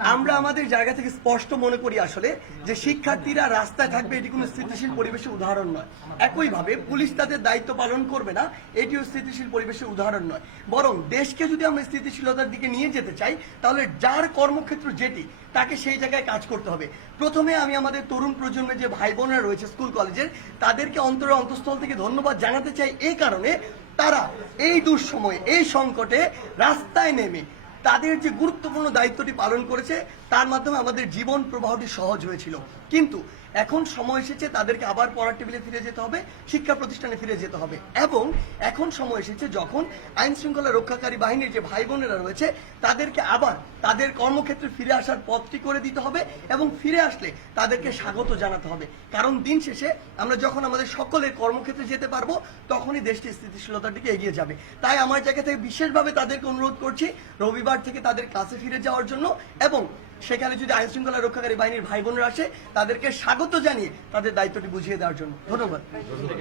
আমরা আমাদের জায়গা থেকে স্পষ্ট মনে করি আসলে যে শিক্ষার্থীরা রাস্তায় থাকবে, এটি কোনো স্থিতিশীল পরিবেশের উদাহরণ নয়। একইভাবে পুলিশ তাদের দায়িত্ব পালন করবে না, এটিও স্থিতিশীল পরিবেশের উদাহরণ নয়। বরং দেশকে যদি আমরা স্থিতিশীলতার দিকে নিয়ে যেতে চাই, তাহলে যার কর্মক্ষেত্র যেটি, তাকে সেই জায়গায় কাজ করতে হবে। প্রথমে আমি আমাদের তরুণ প্রজন্মের যে ভাই বোনেরা রয়েছে স্কুল, কলেজের, তাদেরকে অন্তরের অন্তঃস্থল থেকে ধন্যবাদ জানাতে চাই। এই কারণে তারা এই দুঃসময়ে, এই সংকটে রাস্তায় নেমে তাদের যে গুরুত্বপূর্ণ দায়িত্বটি পালন করেছে, তার মাধ্যমে আমাদের জীবন প্রবাহটি সহজ হয়েছিল। কিন্তু এখন সময় এসেছে, তাদেরকে আবার পড়ার টেবিলে ফিরে যেতে হবে, শিক্ষা প্রতিষ্ঠানে ফিরে যেতে হবে। এবং এখন সময় এসেছে যখন আইন শৃঙ্খলা রক্ষাকারী বাহিনীর যে ভাই বোনেরা রয়েছে, তাদেরকে আবার তাদের কর্মক্ষেত্রে ফিরে আসার পথটি করে দিতে হবে এবং ফিরে আসলে তাদেরকে স্বাগত জানাতে হবে। কারণ দিন শেষে আমরা যখন আমাদের সকলের কর্মক্ষেত্রে যেতে পারব, তখনই দেশটি স্থিতিশীলতার দিকে এগিয়ে যাবে। তাই আমার জায়গা থেকে বিশেষভাবে তাদেরকে অনুরোধ করছি, রবিবার থেকে তাদের ক্লাসে ফিরে যাওয়ার জন্য এবং সেখানে যদি আইন শৃঙ্খলা রক্ষাকারী বাহিনীর ভাই বোনরা আসে, তাদেরকে স্বাগত জানিয়ে তাদের দায়িত্বটি বুঝিয়ে দেওয়ার জন্য। ধন্যবাদ।